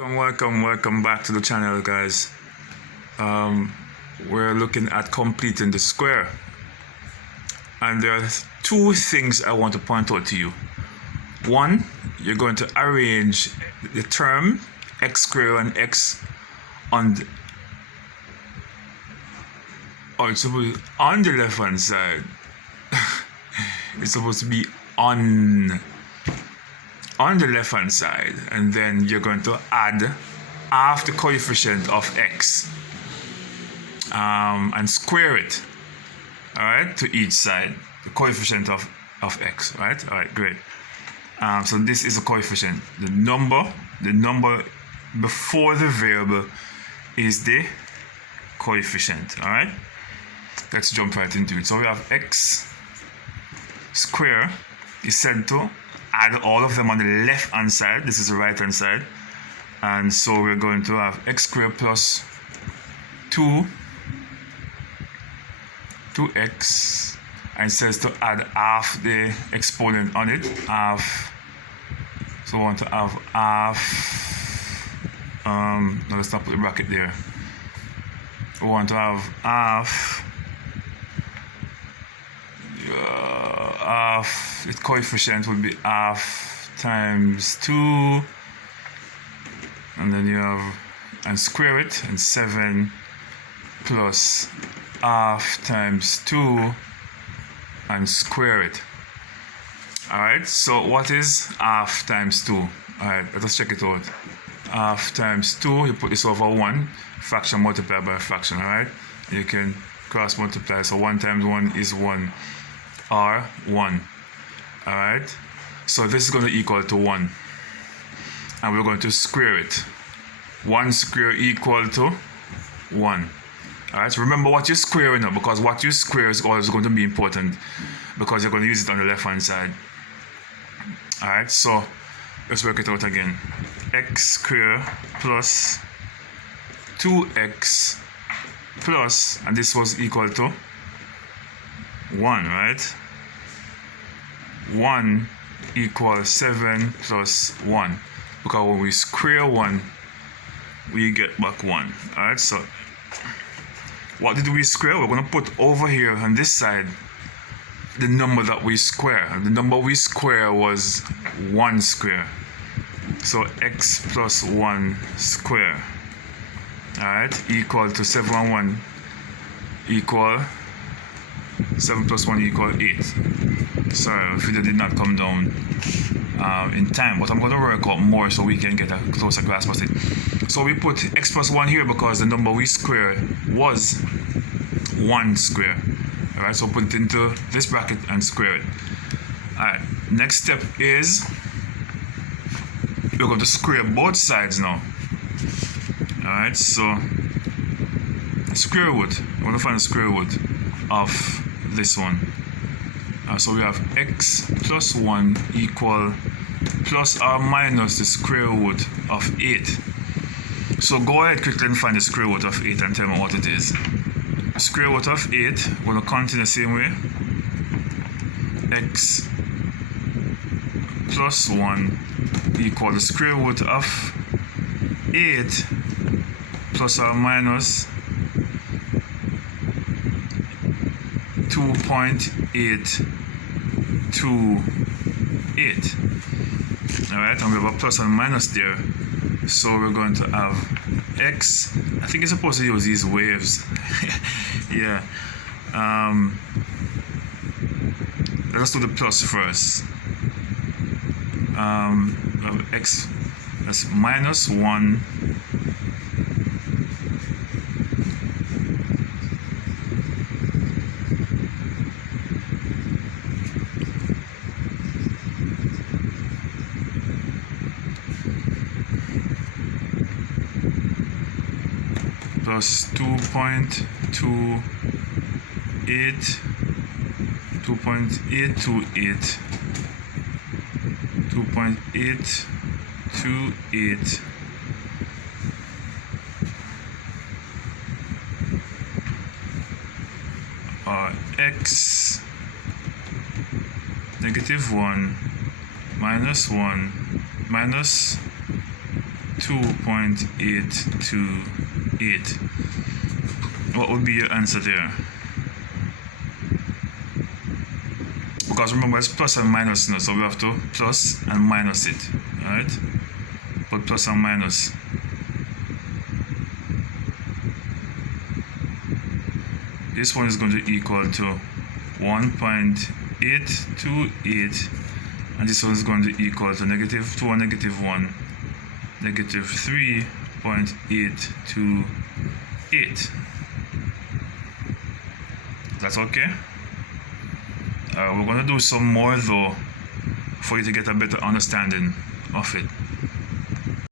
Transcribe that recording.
Welcome back to the channel, guys. We're looking at completing the square, and there are two things I want to point out to you. One, you're going to arrange the term x squared and x on the, it's supposed to be on the left hand side. It's supposed to be on the left hand side, and then you're going to add half the coefficient of x and square it, all right, to each side, the coefficient of x, right? All right, great. So this is a coefficient. The number before the variable is the coefficient, all right? Let's jump right into it. So we have x square is said to add all of them on the left hand side. This is the right hand side, and so we're going to have x squared plus 2x, and it says to add half the exponent on it, half. So we want to have half. No, let's not put the bracket there. We want to have half. Half, its coefficient would be half times 2, and then you have, and square it, and 7 plus half times 2 and square it. Alright, so what is half times 2? Alright, let us check it out. Half times 2, you put this over 1, fraction multiplied by a fraction, alright? You can cross multiply, so 1 times 1 is 1. Or 1. Alright, so this is going to equal to 1, and we're going to square it. 1 square equal to 1. Alright, so remember what you're squaring up, because what you square is always going to be important, because you're going to use it on the left hand side. Alright, so let's work it out again. X squared plus 2x plus, and this was equal to 1, right? 1 equals 7 plus 1, because when we square 1, we get back 1. Alright, so what did we square? We're going to put over here on this side the number that we square. The number we square was 1 square. So x plus 1 square, alright, equal to 7 and 1 equal 7 plus 1 equal 8. Sorry, the video did not come down in time, but I'm going to work out more so we can get a closer grasp of it. So we put x plus 1 here because the number we squared was 1 square. Alright, so put it into this bracket and square it. Alright, next step is we're going to square both sides now. Alright, so square root. We're going to find the square root of this one. So we have x plus 1 equal plus or minus the square root of 8. So go ahead quickly and find the square root of 8 and tell me what it is. Square root of 8, we're going to continue the same way. X plus 1 equal the square root of 8 plus or minus 2.828. Alright, and we have a plus and minus there. So we're going to have x. I think it's supposed to use these waves. Yeah. Let us do the plus first. X, that's minus 1 plus 2.28 x negative 1 minus 1 minus 2.828. What would be your answer there? Because remember it's plus and minus now, so we have to plus and minus it. Alright? Put plus and minus. This one is going to equal to 1.828, and this one is going to equal to negative 2 and negative 1, negative 3.828. That's okay? We're going to do some more though for you to get a better understanding of it.